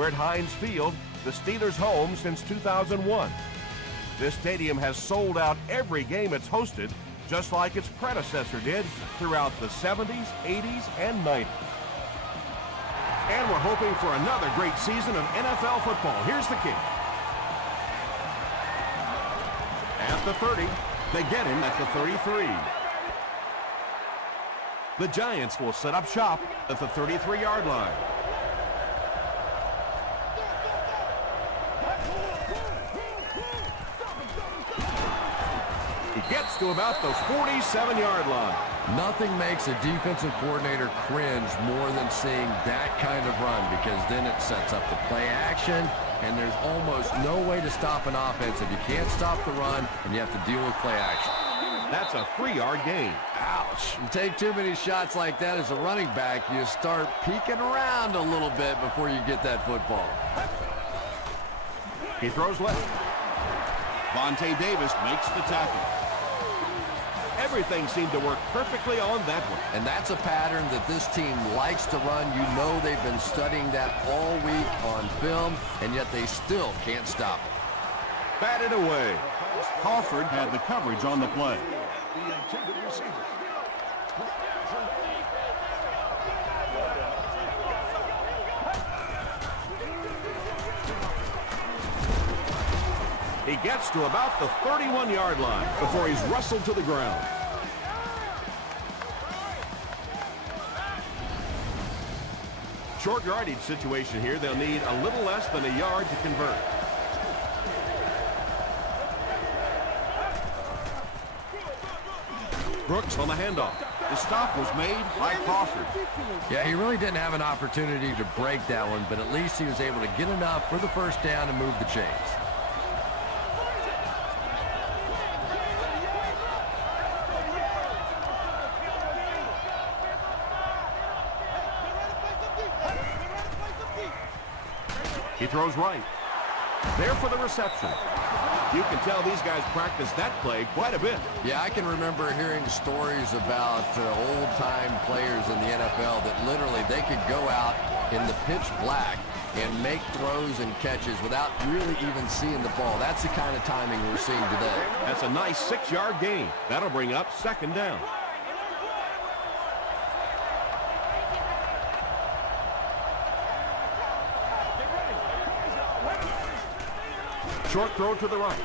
We're at Heinz Field, the Steelers' home since 2001. This stadium has sold out every game it's hosted, just like its predecessor did throughout the 70s, 80s, and 90s. And we're hoping for another great season of NFL football. Here's the kick. At the 30, they get him at the 33. The Giants will set up shop at the 33-yard line. He gets to about the 47-yard line. Nothing makes a defensive coordinator cringe more than seeing that kind of run, because then it sets up the play action, and there's almost no way to stop an offense if you can't stop the run and you have to deal with play action. That's a 3-yard gain. Ouch. You take too many shots like that as a running back, you start peeking around a little bit before you get that football. He throws left. Vontae Davis makes the tackle. Everything seemed to work perfectly on that one. And that's a pattern that this team likes to run. You know they've been studying that all week on film, and yet they still can't stop it. Batted away. Crawford had the coverage on the play. He gets to about the 31-yard line before he's wrestled to the ground. Short yardage situation here. They'll need a little less than a yard to convert. Brooks on the handoff. The stop was made by Crawford. Yeah, he really didn't have an opportunity to break that one, but at least he was able to get enough for the first down and move the chains. He throws right. There for the reception. You can tell these guys practice that play quite a bit. Yeah, I can remember hearing stories about old-time players in the NFL that literally they could go out in the pitch black and make throws and catches without really even seeing the ball. That's the kind of timing we're seeing today. That's a nice 6-yard gain. That'll bring up second down. Short throw to the right.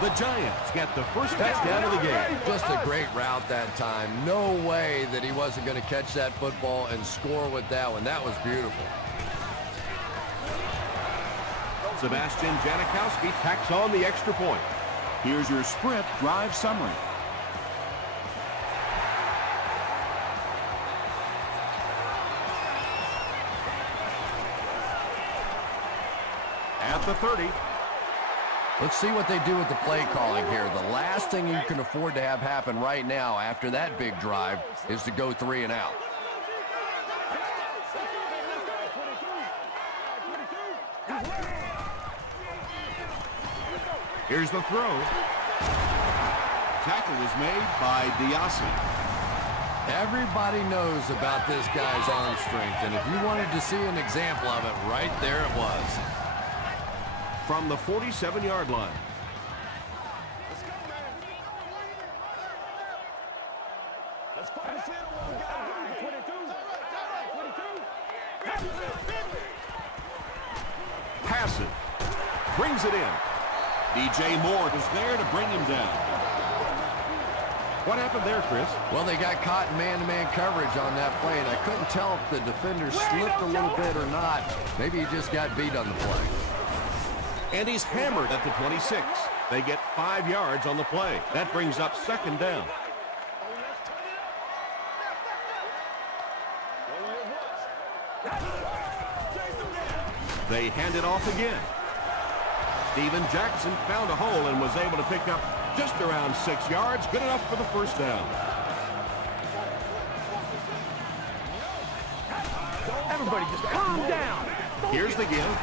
The Giants get the first touchdown of the game. Just a great route that time. No way that he wasn't going to catch that football and score with that one. That was beautiful. Sebastian Janikowski tacks on the extra point. Here's your sprint drive summary. At the 30. Let's see what they do with the play calling here. The last thing you can afford to have happen right now after that big drive is to go 3 and out. Here's the throw. Tackle is made by Diassi. Everybody knows about this guy's arm strength, and if you wanted to see an example of it, right there it was. From the 47-yard line. Passes. Brings it in. DJ Moore is there to bring him down. What happened there, Chris? Well, they got caught in man-to-man coverage on that play, and I couldn't tell if the defender slipped a little bit or not. Maybe he just got beat on the play. And he's hammered at the 26. They get 5 yards on the play. That brings up second down. They hand it off again. Steven Jackson found a hole and was able to pick up just around 6 yards. Good enough for the first down. Everybody just calm down. Here's the give.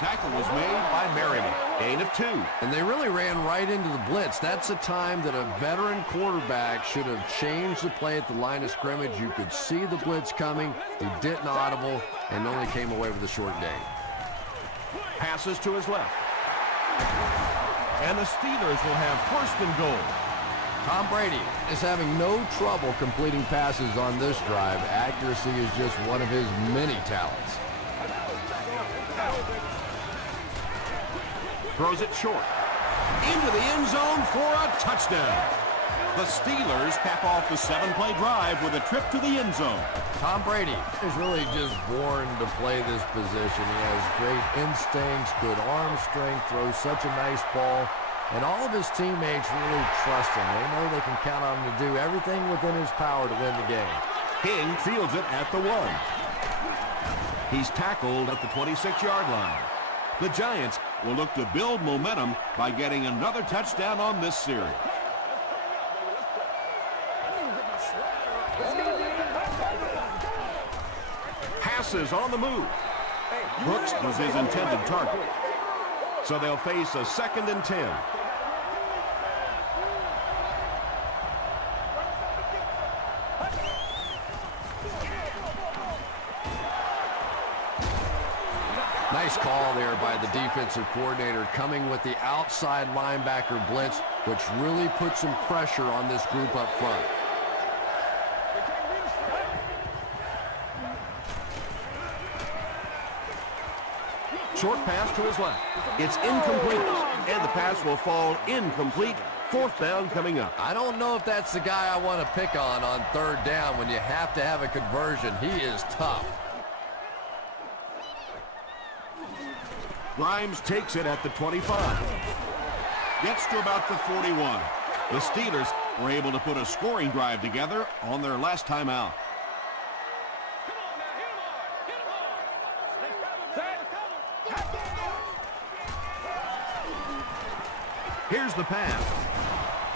Tackle was made by Merriman. Gain of 2. And they really ran right into the blitz. That's a time that a veteran quarterback should have changed the play at the line of scrimmage. You could see the blitz coming. He didn't audible and only came away with a short gain. Passes to his left. And the Steelers will have 1st and goal. Tom Brady is having no trouble completing passes on this drive. Accuracy is just one of his many talents. Throws it short. Into the end zone for a touchdown. The Steelers cap off the 7-play drive with a trip to the end zone. Tom Brady is really just born to play this position. He has great instincts, good arm strength, throws such a nice ball, and all of his teammates really trust him. They know they can count on him to do everything within his power to win the game. King fields it at the 1. He's tackled at the 26-yard line. The Giants will look to build momentum by getting another touchdown on this series. Passes on the move. Brooks was his intended target. So they'll face a 2nd and 10. Nice call there by the defensive coordinator, coming with the outside linebacker blitz, which really put some pressure on this group up front. Short pass to his left. It's incomplete, and the pass will fall incomplete. 4th down coming up. I don't know if that's the guy I want to pick on 3rd down when you have to have a conversion. He is tough. Grimes takes it at the 25. Gets to about the 41. The Steelers were able to put a scoring drive together on their last time out. Here's the pass.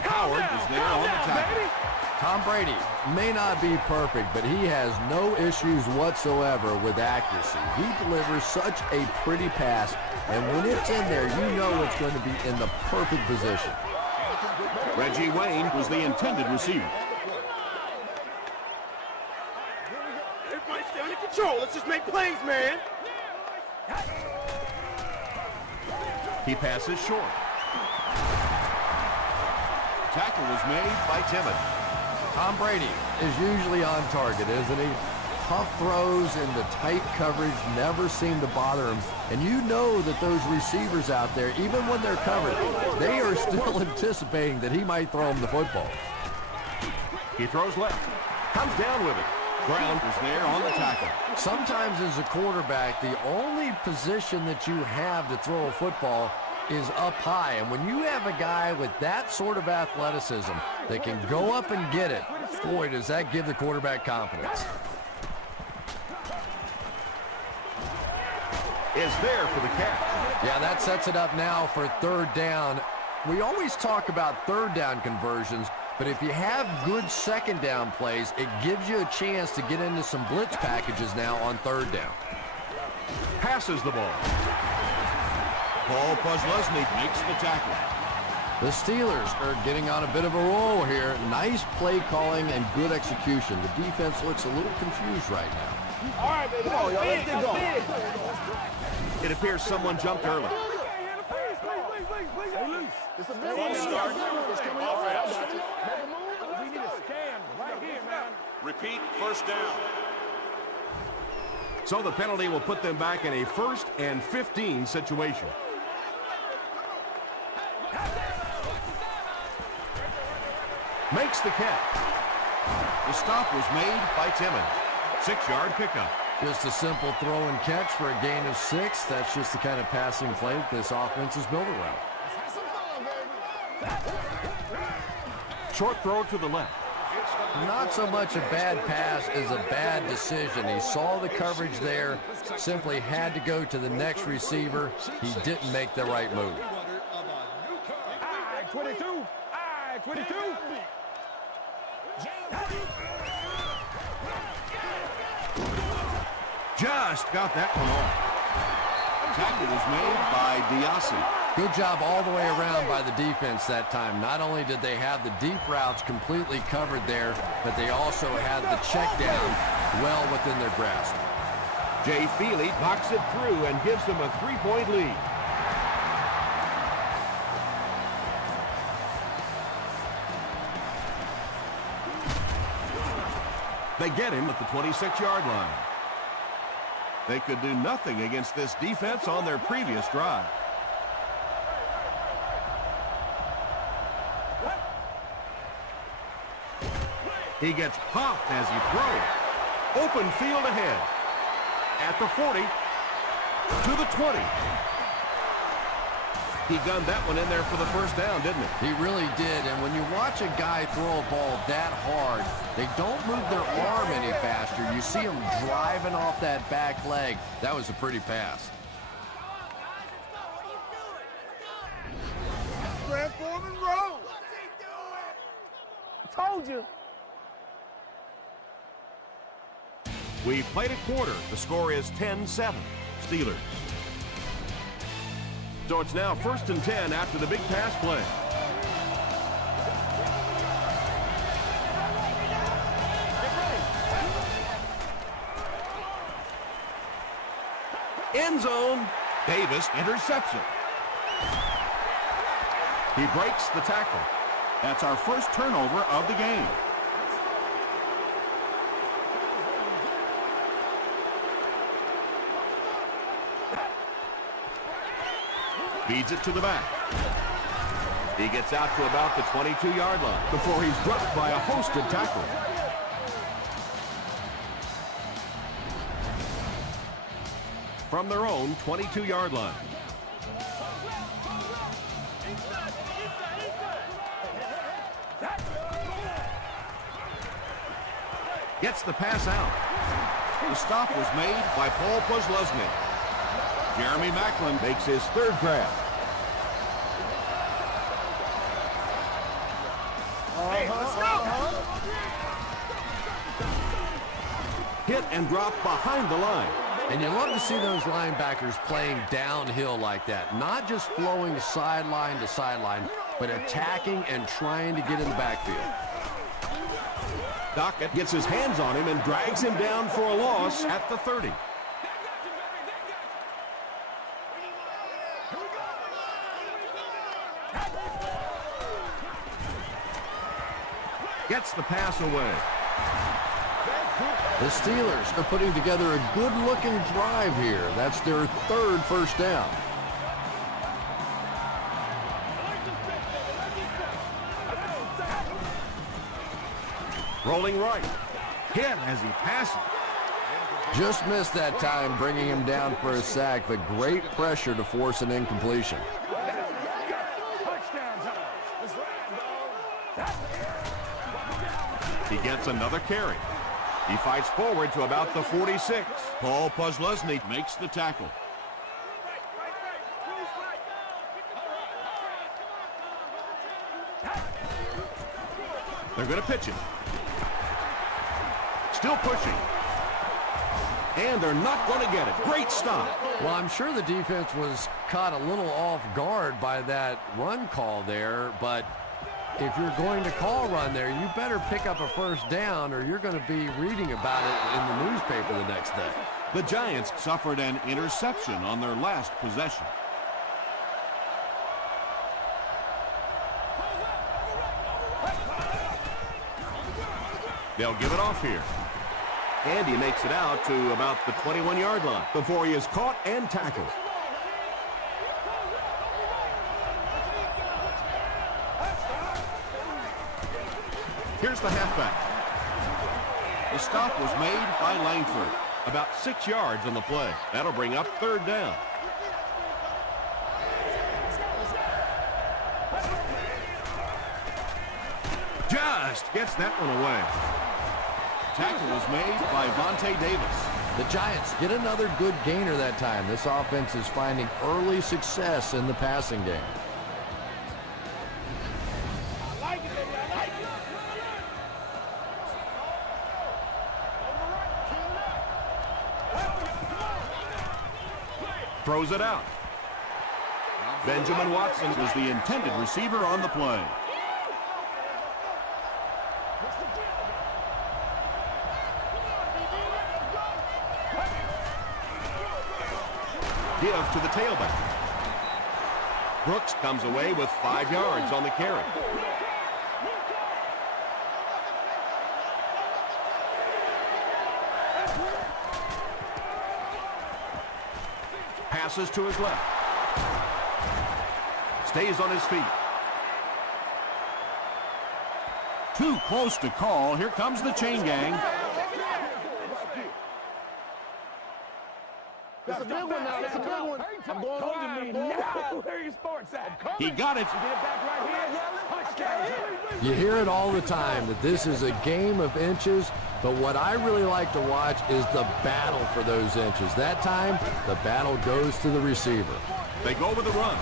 Howard is there on the tackle. Tom Brady may not be perfect, but he has no issues whatsoever with accuracy. He delivers such a pretty pass, and when it's in there, you know it's going to be in the perfect position. Reggie Wayne was the intended receiver. Everybody stay under control. Let's just make plays, man. He passes short. Tackle was made by Timmons. Tom Brady is usually on target, isn't he? Tough throws into tight coverage never seem to bother him. And you know that those receivers out there, even when they're covered, they are still anticipating that he might throw him the football. He throws left. Comes down with it. Brown is there on the tackle. Sometimes as a quarterback, the only position that you have to throw a football is up high. And when you have a guy with that sort of athleticism that can go up and get it, boy, does that give the quarterback confidence. Is there for the catch. Yeah, that sets it up now for 3rd down. We always talk about 3rd down conversions, but if you have good 2nd down plays, it gives you a chance to get into some blitz packages now on 3rd down. Passes the ball. Paul Posluszny makes the tackle. The Steelers are getting on a bit of a roll here. Nice play calling and good execution. The defense looks a little confused right now. All right, baby. Come on, y'all. Let's get going. It appears someone jumped early. It's a false start. Offense. We need a stand right here, man. Repeat, 1st down. So the penalty will put them back in a 1st and 15 situation. Makes the catch. The stop was made by Timmons. 6-yard pickup. Just a simple throw and catch for a gain of 6. That's just the kind of passing play that this offense is built around. Short throw to the left. Not so much a bad pass as a bad decision. He saw the coverage there, simply had to go to the next receiver. He didn't make the right move. 22. 22. Just got that one off. Tackle was made by Diassi. Good job all the way around by the defense that time. Not only did they have the deep routes completely covered there, but they also had the check down well within their grasp. Jay Feely knocks it through and gives them a 3-point lead. They get him at the 26-yard line. They could do nothing against this defense on their previous drive. He gets popped as he throws. Open field ahead. At the 40, to the 20. He gunned that one in there for the first down, didn't he? He really did, and when you watch a guy throw a ball that hard, they don't move their arm any faster. You see him driving off that back leg. That was a pretty pass. Transform and roll. I told you. We played a quarter. The score is 10-7, Steelers. So it's now 1st and 10 after the big pass play. End zone. Davis interception. He breaks the tackle. That's our first turnover of the game. Feeds it to the back. He gets out to about the 22-yard line before he's dropped by a host of tackles. From their own 22-yard line. Gets the pass out. The stop was made by Paul Posluszny. Jeremy Maclin makes his third grab. Hey, let's go. Hit and drop behind the line. And you love to see those linebackers playing downhill like that. Not just flowing sideline to sideline, but attacking and trying to get in the backfield. Dockett gets his hands on him and drags him down for a loss at the 30. Gets the pass away. The Steelers are putting together a good-looking drive here. That's their third first down. Rolling right. Hit as he passes. Just missed that time, bringing him down for a sack, but great pressure to force an incompletion. He gets another carry. He fights forward to about the 46. Paul Posluszny makes the tackle. They're going to pitch it. Still pushing. And they're not going to get it. Great stop. Well, I'm sure the defense was caught a little off guard by that run call there, but if you're going to call run there, you better pick up a first down or you're going to be reading about it in the newspaper the next day. The Giants suffered an interception on their last possession. They'll give it off here. And he makes it out to about the 21-yard line before he is caught and tackled. Here's the halfback. The stop was made by Langford. About 6 yards on the play. That'll bring up third down. Just gets that one away. Tackle was made by Vontae Davis. The Giants get another good gainer that time. This offense is finding early success in the passing game. Throws it out. Benjamin Watson was the intended receiver on the play. Give to the tailback. Brooks comes away with 5 yards on the carry. Passes to his left. Stays on his feet. Too close to call. Here comes the chain gang. That's a big one now. That's a big one. I'm going wide. Where are your sports at? He got it. Get it back right here. You hear it all the time that this is a game of inches, but what I really like to watch is the battle for those inches. That time, the battle goes to the receiver. They go with the run.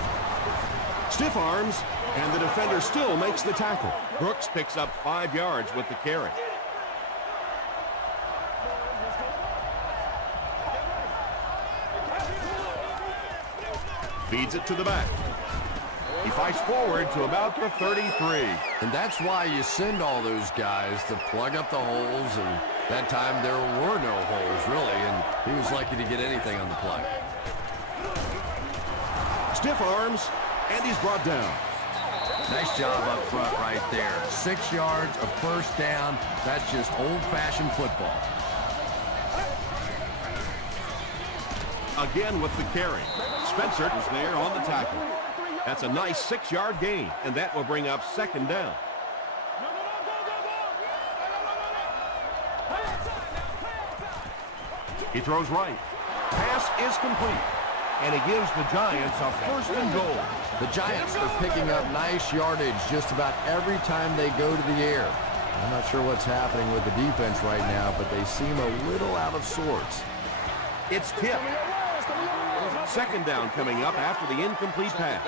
Stiff arms, and the defender still makes the tackle. Brooks picks up 5 yards with the carry. Feeds it to the back. He fights forward to about the 33. And that's why you send all those guys to plug up the holes, and that time there were no holes, really, and he was lucky to get anything on the play. Stiff arms, and he's brought down. Nice job up front right there. 6 yards, a first down. That's just old-fashioned football. Again with the carry. Spencer is there on the tackle. That's a nice 6-yard gain, and that will bring up 2nd down. He throws right. Pass is complete, and he gives the Giants a 1st and goal. The Giants are picking up nice yardage just about every time they go to the air. I'm not sure what's happening with the defense right now, but they seem a little out of sorts. It's tipped. 2nd down coming up after the incomplete pass.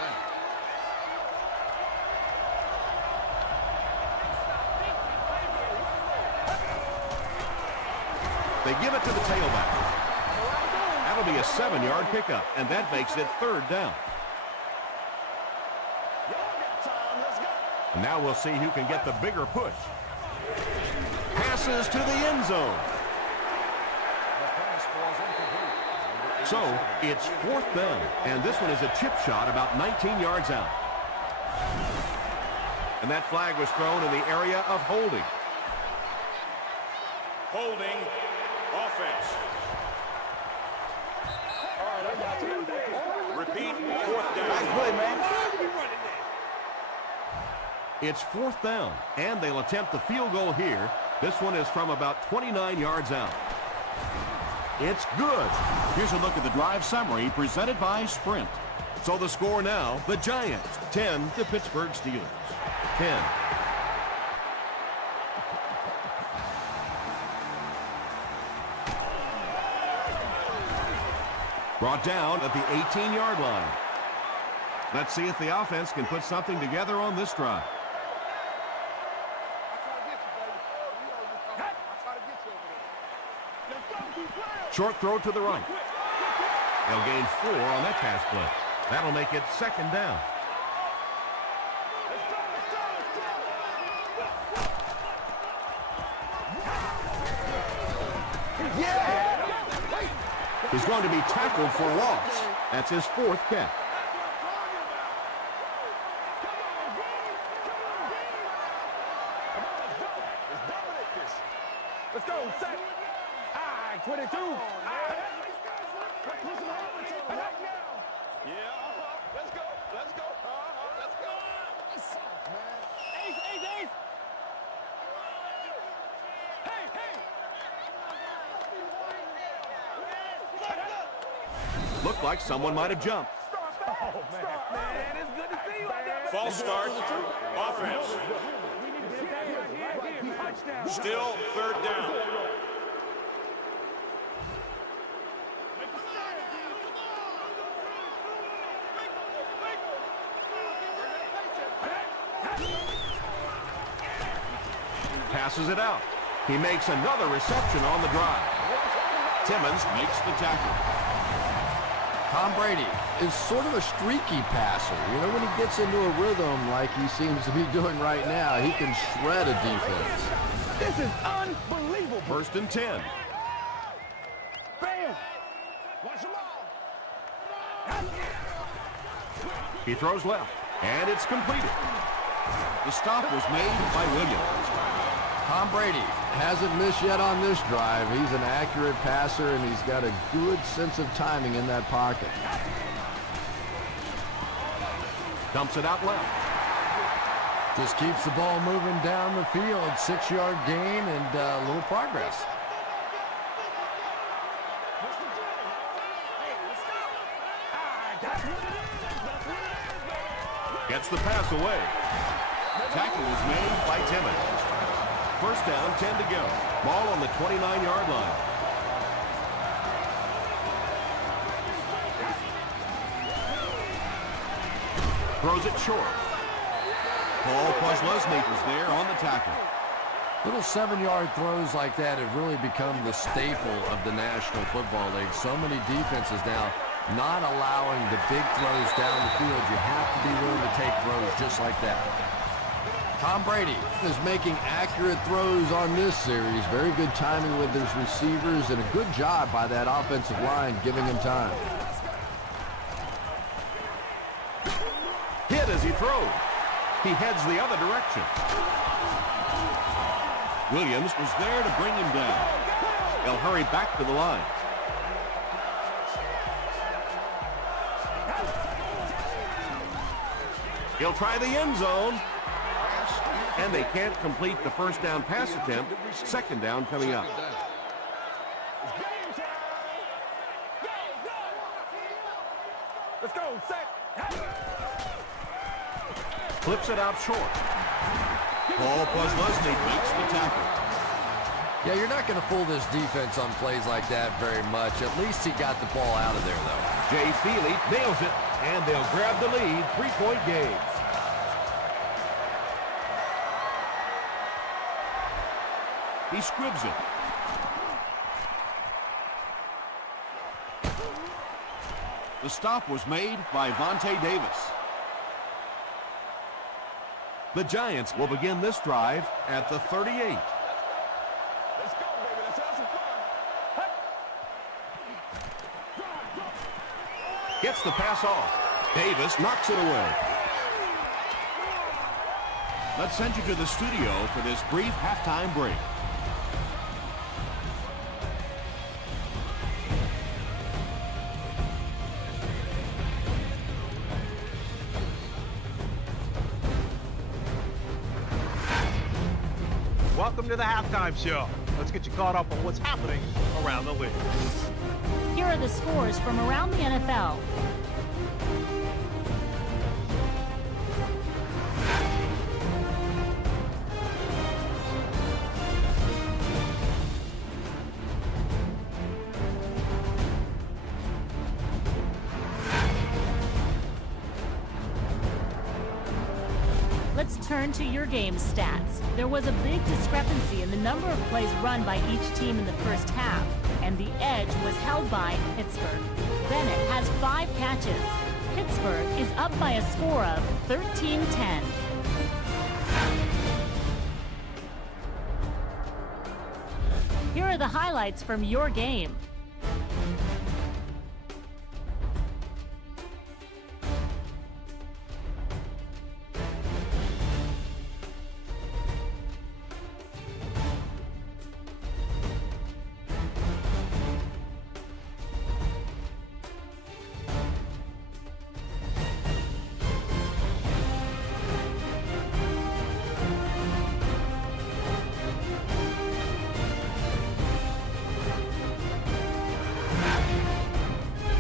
They give it to the tailback. That'll be a 7-yard pickup, and that makes it 3rd down. And now we'll see who can get the bigger push. Passes to the end zone. So, it's 4th down, and this one is a chip shot about 19 yards out. And that flag was thrown in the area of holding. Holding offense. Repeat, 4th down. Nice play, man. It's 4th down, and they'll attempt the field goal here. This one is from about 29 yards out. It's good. Here's a look at the drive summary presented by Sprint. So the score now, the Giants 10, the Pittsburgh Steelers 10. Brought down at the 18-yard line. Let's see if the offense can put something together on this drive. Short throw to the right. They'll gain 4 on that pass play. That'll make it 2nd down. He's going to be tackled for loss. That's his 4th catch. Let's go, set. 22. Yeah, let's go. Let's go. Let's go. Ace. Hey. Looked like someone might have jumped. Oh, man. It's good to see you out there. False start. Offense. Still 3rd down. Passes it out. He makes another reception on the drive. Timmons makes the tackle. Tom Brady is sort of a streaky passer. You know, when he gets into a rhythm like he seems to be doing right now, he can shred a defense. This is unbelievable. 1st and 10. Bam. Watch them all. He throws left, and it's completed. The stop was made by Williams. Tom Brady hasn't missed yet on this drive. He's an accurate passer, and he's got a good sense of timing in that pocket. Dumps it out left. Just keeps the ball moving down the field. 6-yard gain and a little progress. Gets the pass away. Tackle was made by Timmons. 1st down, 10 to go. Ball on the 29-yard line. Throws it short. Paul Posluszny was there on the tackle. Little 7-yard throws like that have really become the staple of the National Football League. So many defenses now not allowing the big throws down the field. You have to be willing to take throws just like that. Tom Brady is making accurate throws on this series. Very good timing with his receivers and a good job by that offensive line giving him time. Hit as he throws. He heads the other direction. Williams was there to bring him down. They'll hurry back to the line. He'll try the end zone. And they can't complete the 1st down pass attempt. 2nd down coming up. Let's go, set. Flips it out short. Paul Posluszny makes the tackle. Yeah, you're not going to fool this defense on plays like that very much. At least he got the ball out of there, though. Jay Feely nails it, and they'll grab the lead. 3-point game. He squibs it. The stop was made by Vontae Davis. The Giants will begin this drive at the 38. Let's go, baby. Let's have some fun. Gets the pass off. Davis knocks it away. Let's send you to the studio for this brief halftime break. Welcome to the halftime show. Let's get you caught up on what's happening around the league. Here are the scores from around the NFL. Let's turn to your game stats. There was a big discrepancy in the number of plays run by each team in the first half, and the edge was held by Pittsburgh. Bennett has 5 catches. Pittsburgh is up by a score of 13-10. Here are the highlights from your game.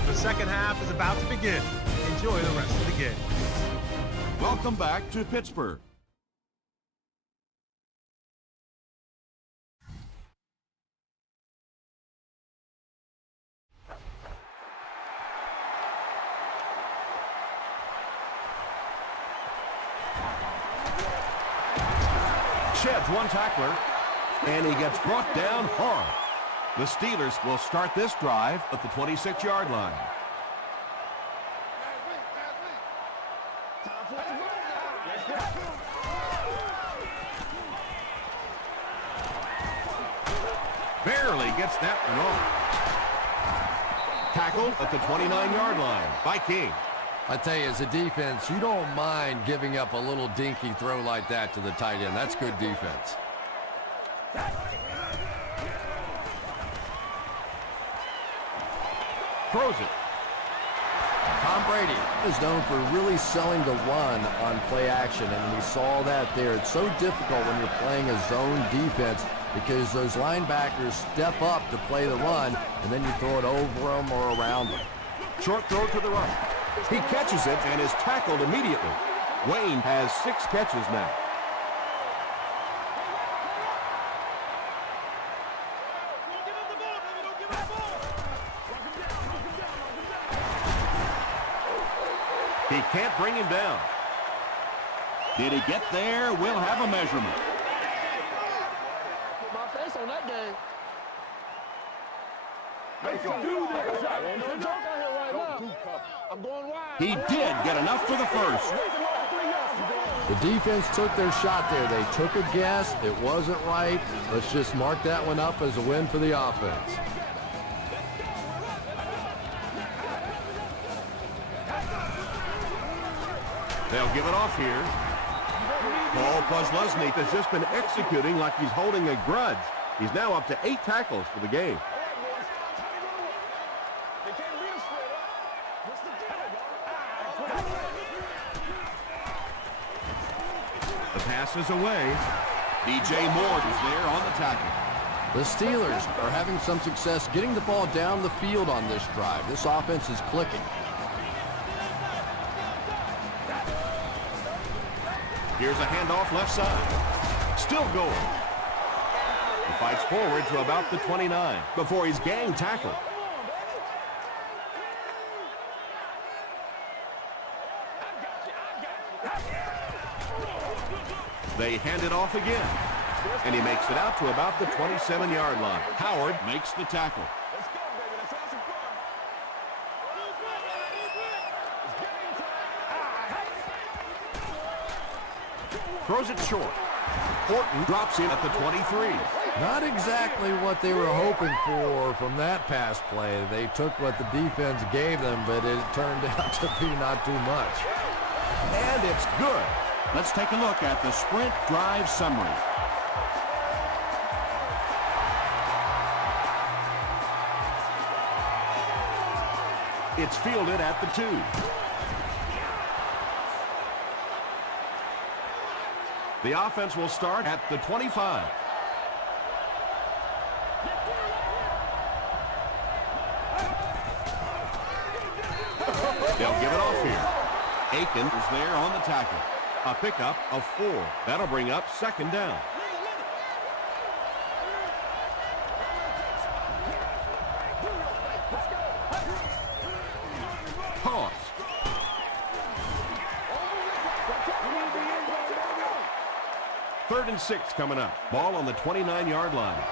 The second half is about to begin. Enjoy the rest of the game. Welcome back to Pittsburgh. Sheds one tackler, and he gets brought down hard. The Steelers will start this drive at the 26-yard line. gets that one off. Tackled at the 29-yard line by King. I tell you, as a defense, you don't mind giving up a little dinky throw like that to the tight end. That's good defense. Throws it. Tom Brady is known for really selling the run on play action, and we saw that there. It's so difficult when you're playing a zone defense because those linebackers step up to play the run, and then you throw it over them or around them. Short throw to the right. He catches it and is tackled immediately. Wayne has 6 catches now. He can't bring him down. Did he get there? We'll have a measurement. Put my face on that game. I'm going wide. He did get enough for the first. The defense took their shot there. They took a guess. It wasn't right. Let's just mark that one up as a win for the offense. They'll give it off here. Paul Posluszny has just been executing like he's holding a grudge. He's now up to 8 tackles for the game. The pass is away. DJ Moore is there on the tackle. The Steelers are having some success getting the ball down the field on this drive. This offense is clicking. Here's a handoff left side. Still going. He fights forward to about the 29 before he's gang tackled. They hand it off again. And he makes it out to about the 27-yard line. Howard makes the tackle. Throws it short. Horton drops in at the 23. Not exactly what they were hoping for from that pass play. They took what the defense gave them, but it turned out to be not too much. And it's good. Let's take a look at the sprint drive summary. It's fielded at the 2. The offense will start at the 25. They'll give it off here. Aiken is there on the tackle. A pickup of 4. That'll bring up 2nd down. Toss. Third and 6 coming up. Ball on the 29-yard line.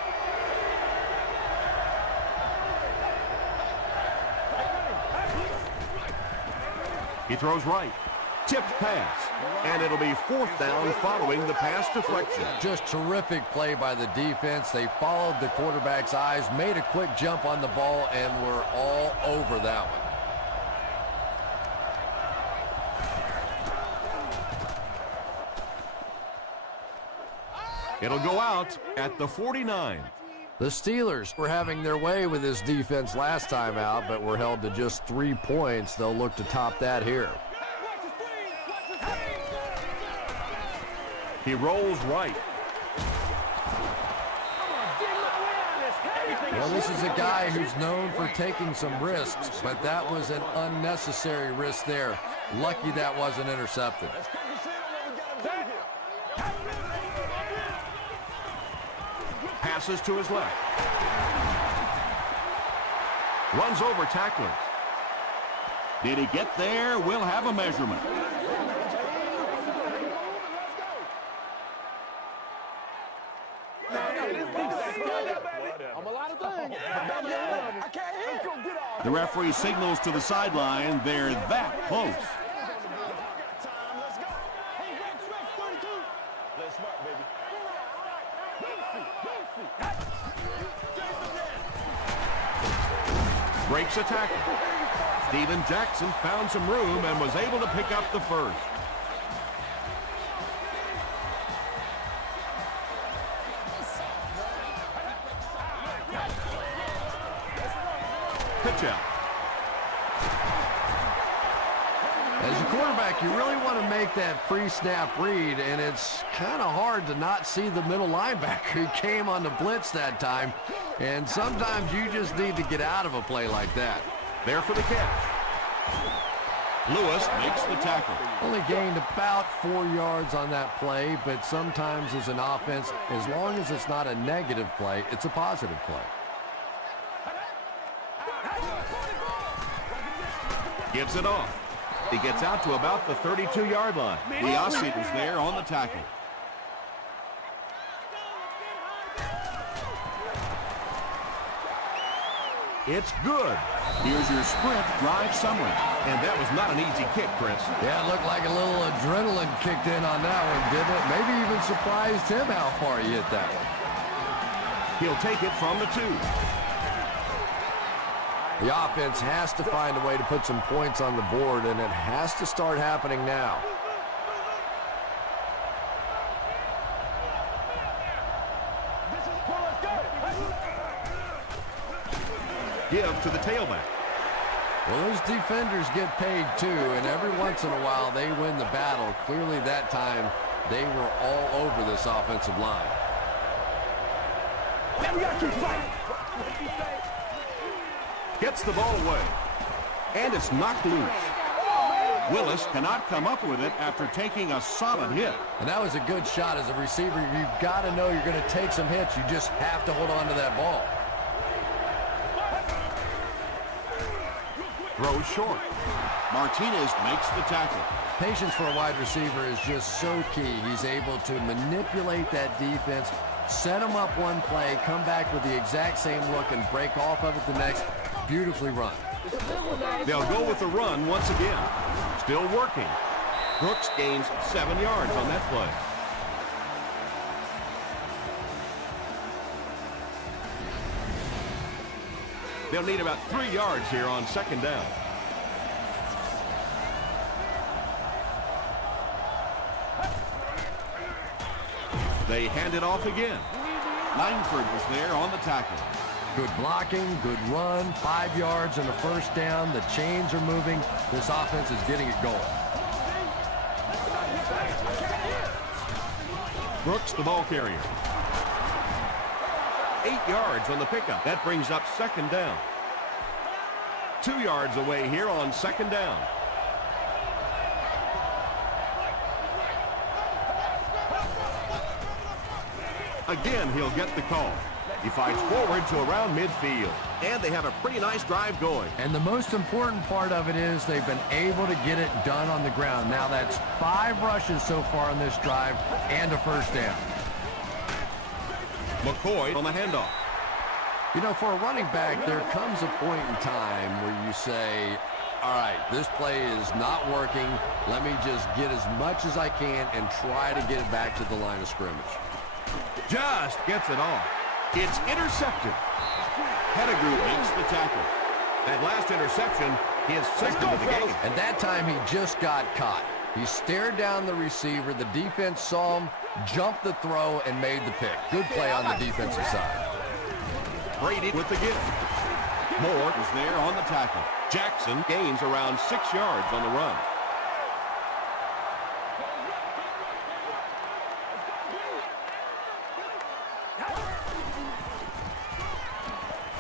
He throws right. Tipped pass. And it'll be 4th down following the pass deflection. Just terrific play by the defense. They followed the quarterback's eyes, made a quick jump on the ball, and were all over that one. It'll go out at the 49. The Steelers were having their way with this defense last time out, but were held to just 3 points. They'll look to top that here. He rolls right. Well, this is a guy who's known for taking some risks, but that was an unnecessary risk there. Lucky that wasn't intercepted. Passes to his left. Runs over tacklers. Did he get there? We'll have a measurement. The referee signals to the sideline. They're that close. Breaks a tackle. Steven Jackson found some room and was able to pick up the first. Pitch out. As a quarterback, you really want to make that pre-snap read, and it's kind of hard to not see the middle linebacker. He came on the blitz that time, and sometimes you just need to get out of a play like that. There for the catch. Lewis makes the tackle. Only gained about 4 yards on that play, but sometimes as an offense, as long as it's not a negative play, it's a positive play. Gives it off. He gets out to about the 32-yard line. The Aussie is there on the tackle. It's good. Here's your sprint drive summary. And that was not an easy kick, Chris. Yeah, it looked like a little adrenaline kicked in on that one, didn't it? Maybe even surprised him how far he hit that one. He'll take it from the 2. The offense has to find a way to put some points on the board, and it has to start happening now. Give to the tailback. Well, those defenders get paid too, and every once in a while they win the battle. Clearly that time they were all over this offensive line. Man, we gotta keep fighting. Gets the ball away. And it's knocked loose. Willis cannot come up with it after taking a solid hit. And that was a good shot. As a receiver, you've got to know you're going to take some hits. You just have to hold on to that ball. Throws short. Martinez makes the tackle. Patience for a wide receiver is just so key. He's able to manipulate that defense, set them up one play, come back with the exact same look, and break off of it the next. Beautifully run. They'll go with the run once again. Still working. Brooks gains 7 yards on that play. They'll need about 3 yards here on second down. They hand it off again. Langford was there on the tackle. Good blocking, good run, 5 yards and a first down. The chains are moving. This offense is getting it going. Brooks, the ball carrier. 8 yards on the pickup. That brings up second down. 2 yards away here on second down. Again, he'll get the call. He fights forward to around midfield. And they have a pretty nice drive going. And the most important part of it is they've been able to get it done on the ground. Now that's 5 rushes so far on this drive and a first down. McCoy on the handoff. You know, for a running back, there comes a point in time where you say, all right, this play is not working. Let me just get as much as I can and try to get it back to the line of scrimmage. Just gets it off. It's intercepted. Pettigrew makes the tackle. That last interception, his second of the game. And that time he just got caught. He stared down the receiver. The defense saw him, jumped the throw, and made the pick. Good play on the defensive side. Brady with the gift. Moore Was there on the tackle. Jackson gains around 6 yards on the run.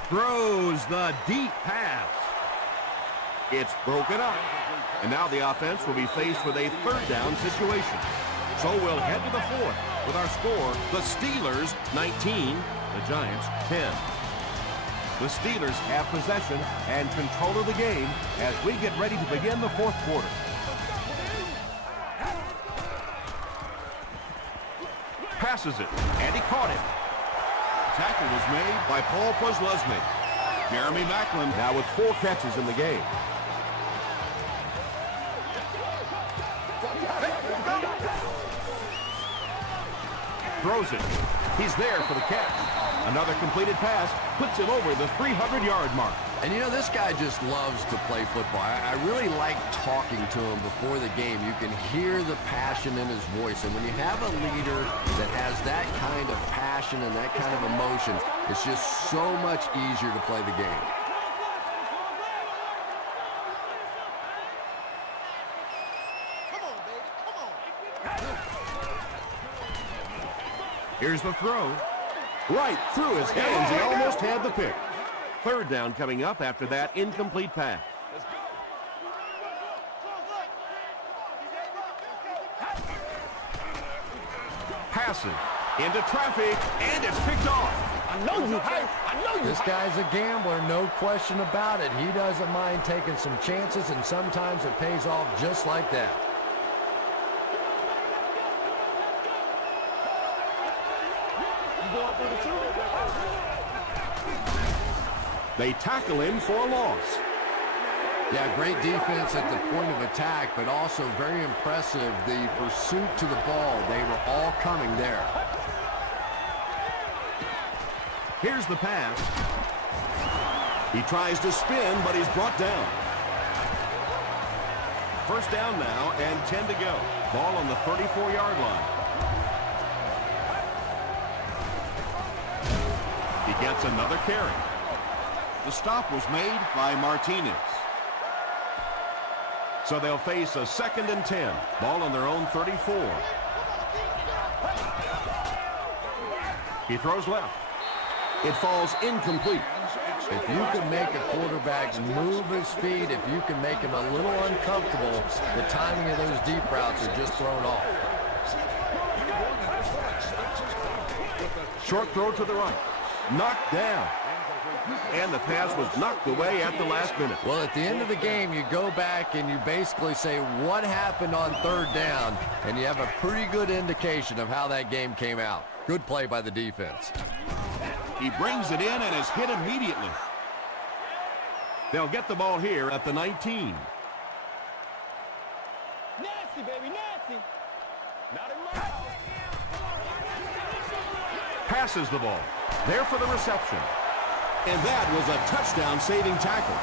Throws the deep pass. It's broken up. And now the offense will be faced with a third down situation. So we'll head to the fourth with our score, the Steelers 19, the Giants 10. The Steelers have possession and control of the game as we get ready to begin the fourth quarter. Passes it, and he caught it. Tackle was made by Paul Posluszny. Jeremy Maclin Now with 4 catches in the game. Throws it. He's there for the catch. Another completed pass puts him over the 300-yard mark. And you know, this guy just loves to play football. I really like talking to him before the game. You can hear the passion in his voice. And when you have a leader that has that kind of passion and that kind of emotion, it's just so much easier to play the game. Here's the throw. Right through his hands. He almost had the pick. Third down coming up after that incomplete pass. Passes into traffic, and it's picked off. I know you hype. I know you This guy's a gambler, no question about it. He doesn't mind taking some chances, and sometimes it pays off just like that. They tackle him for a loss. Yeah, great defense at the point of attack, but also very impressive, the pursuit to the ball. They were all coming there. Here's the pass. He tries to spin, but he's brought down. First down now, and 10 to go. Ball on the 34-yard line. He gets another carry. The stop was made by Martinez. So they'll face a 2nd and 10. Ball on their own 34. He throws left. It falls incomplete. If you can make a quarterback move his feet, if you can make him a little uncomfortable, the timing of those deep routes are just thrown off. Short throw to the right. Knocked down. And the pass was knocked away at the last minute. Well, at the end of the game, you go back and you basically say what happened on third down, and you have a pretty good indication of how that game came out. Good play by the defense. He brings it in and is hit immediately. They'll get the ball here at the 19. nasty, baby, nasty. Not in my house. Passes the ball. There for the reception. And that was a touchdown-saving tackle.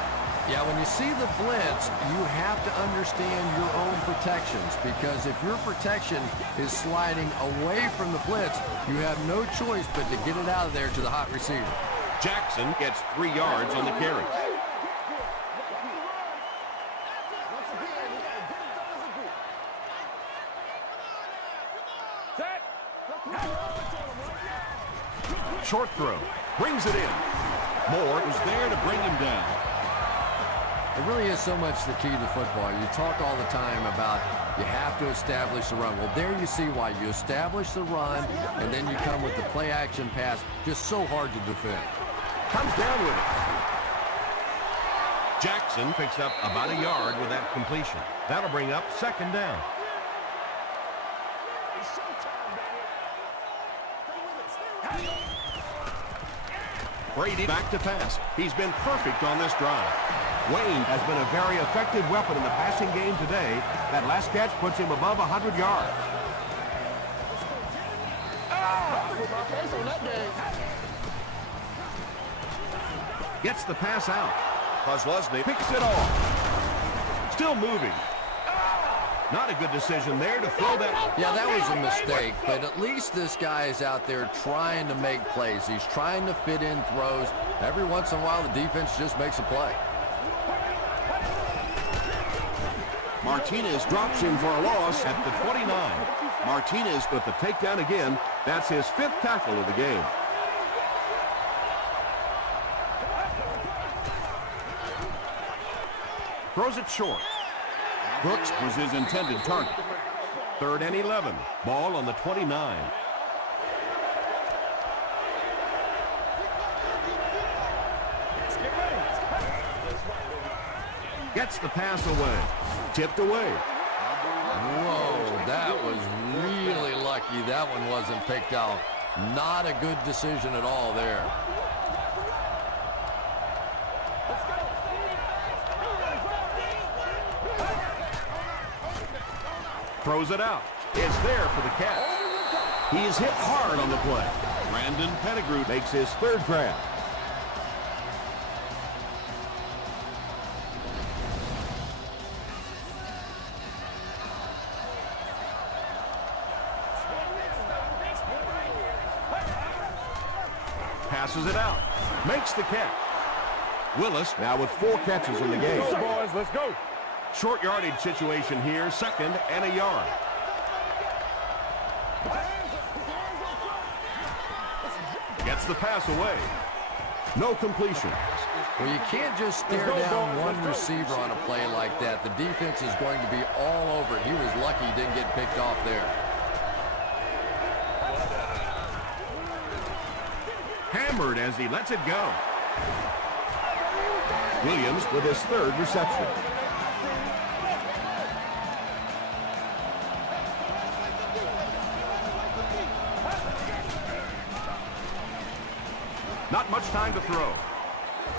Yeah, when you see the blitz, you have to understand your own protections, because if your protection is sliding away from the blitz, you have no choice but to get it out of there to the hot receiver. Jackson gets 3 yards on the carry. Short throw. Brings it in. Moore was there to bring him down. It really is so much the key to football. You talk all the time about you have to establish the run. Well, there you see why. You establish the run, and then you come with the play-action pass. Just so hard to defend. Comes down with it. Jackson picks up about a yard with that completion. That'll bring up 2nd down. Brady back to pass. He's been perfect on this drive. Wayne has been a very effective weapon in the passing game today. That last catch puts him above 100 yards. Gets the pass out. Kozlowski picks it off. Still moving. Not a good decision there to throw that. Yeah, that was a mistake, but at least this guy is out there trying to make plays. He's trying to fit in throws. Every once in a while, the defense just makes a play. Martinez drops him for a loss at the 29. Martinez with the takedown again. That's his 5th tackle of the game. Throws it short. Brooks was his intended target. 3rd and 11. Ball on the 29. Gets the pass away. Tipped away. Whoa, that was really lucky that one wasn't picked out. Not a good decision at all there. Throws it out. It's there for the catch. He is hit hard on the play. Brandon Pettigrew makes his third grab. Passes it out. Makes the catch. Willis now with 4 catches in the game. Let's go, boys. Let's go. Short yardage situation here, 2nd and a yard. Gets the pass away. No completion. Well, you can't just stare down one receiver on a play like that. The defense is going to be all over it. He was lucky he didn't get picked off there. Hammered as he lets it go. Williams with his 3rd reception. Not much time to throw.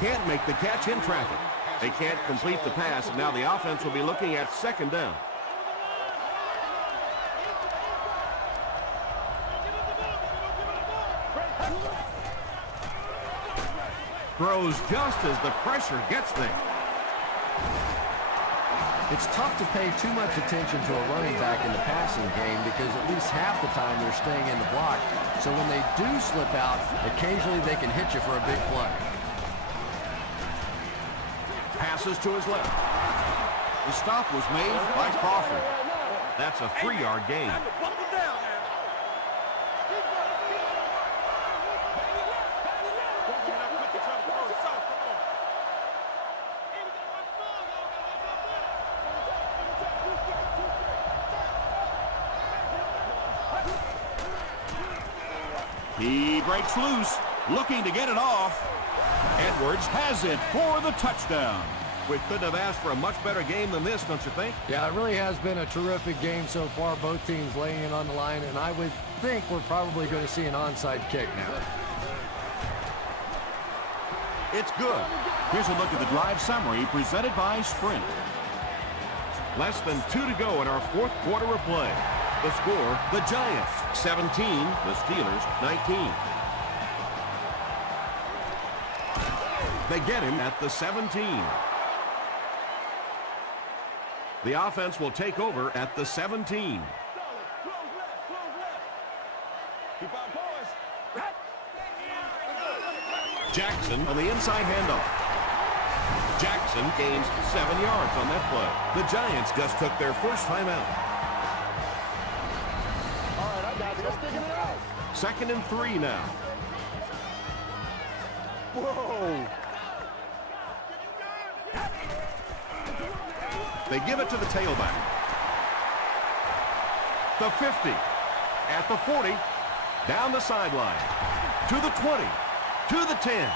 Can't make the catch in traffic. They can't complete the pass, and now the offense will be looking at 2nd down. Throws just as the pressure gets there. It's tough to pay too much attention to a running back in the passing game because at least half the time they're staying in the block. So when they do slip out, occasionally they can hit you for a big play. Passes to his left. The stop was made by Crawford. That's a 3-yard gain. He breaks loose, looking to get it off. Edwards has it for the touchdown. We couldn't have asked for a much better game than this, don't you think? Yeah, it really has been a terrific game so far. Both teams laying in on the line, and I would think we're probably going to see an onside kick now. It's good. Here's a look at the drive summary presented by Sprint. Less than 2 to go in our 4th quarter of play. The score, the Giants 17, the Steelers 19. They get him at the 17. The offense will take over at the 17. Jackson on the inside handoff. Jackson gains 7 yards on that play. The Giants just took their first time out. 2nd and 3 now. Whoa. They give it to the tailback. The 50. At the 40. Down the sideline. To the 20. To the 10.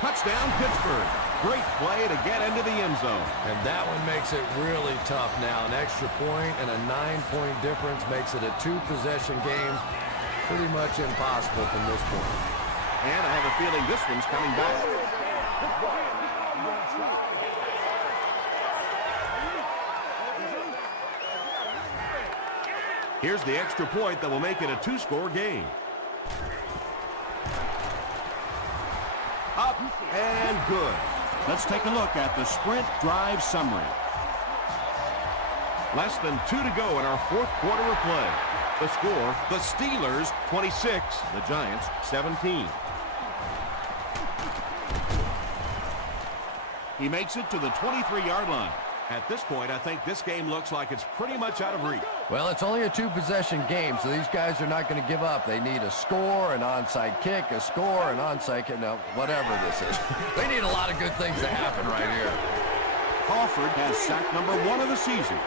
Touchdown, Pittsburgh. Great play to get into the end zone. And that one makes it really tough now. An extra point and a 9-point difference makes it a 2-possession game. Pretty much impossible from this point. And I have a feeling this one's coming back. Here's the extra point that will make it a 2-score game. Up and good. Let's take a look at the Sprint drive summary. Less than 2 to go in our 4th quarter of play. The score, the Steelers 26, the Giants 17. He makes it to the 23-yard line. At this point, I think this game looks like it's pretty much out of reach. Well, it's only a 2-possession game, so these guys are not going to give up. They need a score, an onside kick, a score, an onside kick. No, whatever this is. They need a lot of good things to happen right here. Crawford has sack number 1 of the season.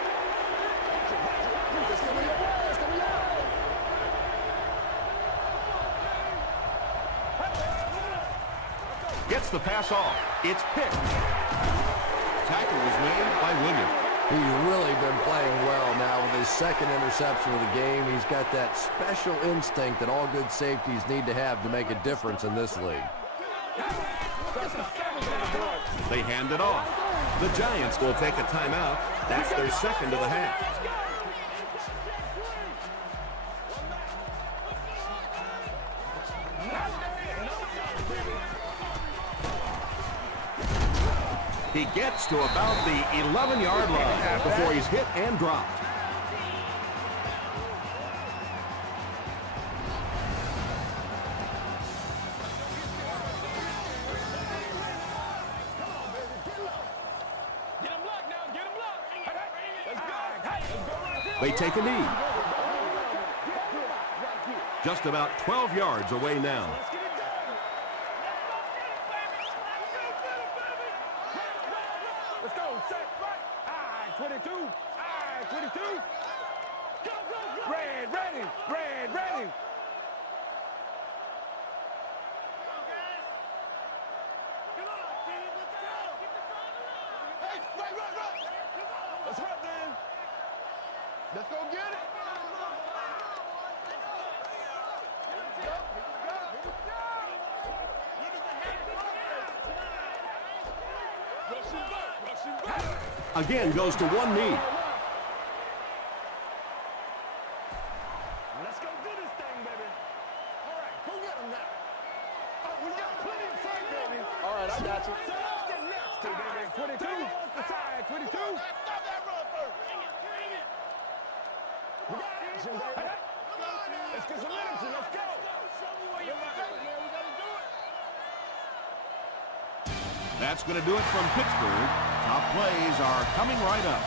Gets the pass off. It's picked. Tackle was made by Williams. He's really been playing well now with his 2nd interception of the game. He's got that special instinct that all good safeties need to have to make a difference in this league. They hand it off. The Giants will take a timeout. That's their 2nd of the half. He gets to about the 11-yard line before he's hit and dropped. They take a knee. Just about 12 yards away now. Let's go. Set. Right. 22. 22. Red, ready. Red, ready. Hey, right. Let's run, man. Let's go get it. Again goes to one knee. Let's go do this thing, baby. All right, go get him now. Oh, we got plenty of fight, baby. All right, I got you. Next to baby. 22. The tide, 22. Stop that run first. We got action, baby. Let's get some energy. Let's go. Show me where you're at, man. We got to do it. That's going to do it from Pittsburgh. Top plays are coming right up.